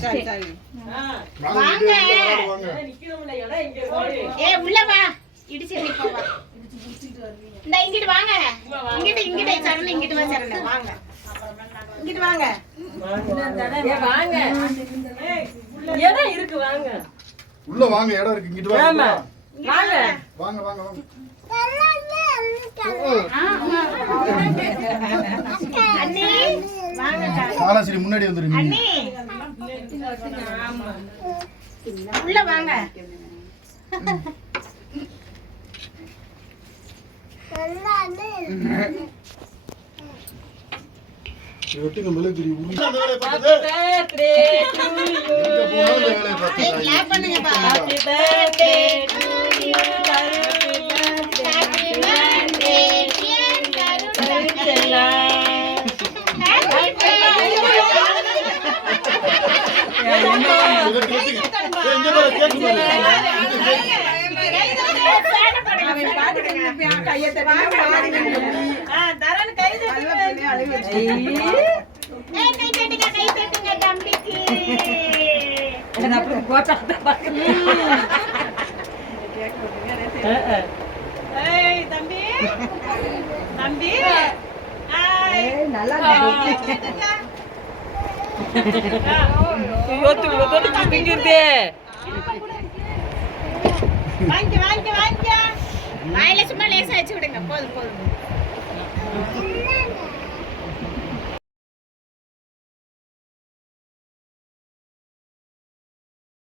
சரி சரி வாங்க ஏ உள்ள வா இடிச்சு போவா இந்த இங்கிட்டு வாங்க இங்கிட்டு சரண இங்கிட்டு வா சரண வாங்க இங்கிட்டு வாங்க வாங்க இடம் இருக்கு வாங்க உள்ள வாங்க இடம் இருக்கு இங்கிட்டு வாங்க வாங்க வாங்க வாங்க வாங்க அண்ணி வாங்க காலாசிரி முன்னாடி வந்துருங்க அண்ணி உள்ள வாங்க வெட்டுங்க மேலே தெரியும் கிளாப் பண்ணுங்கப்பா ஹேப்பி பர்த்டே டு யூ வாங்க வாயில சும்மா லேசா வச்சு விடுங்க போதும்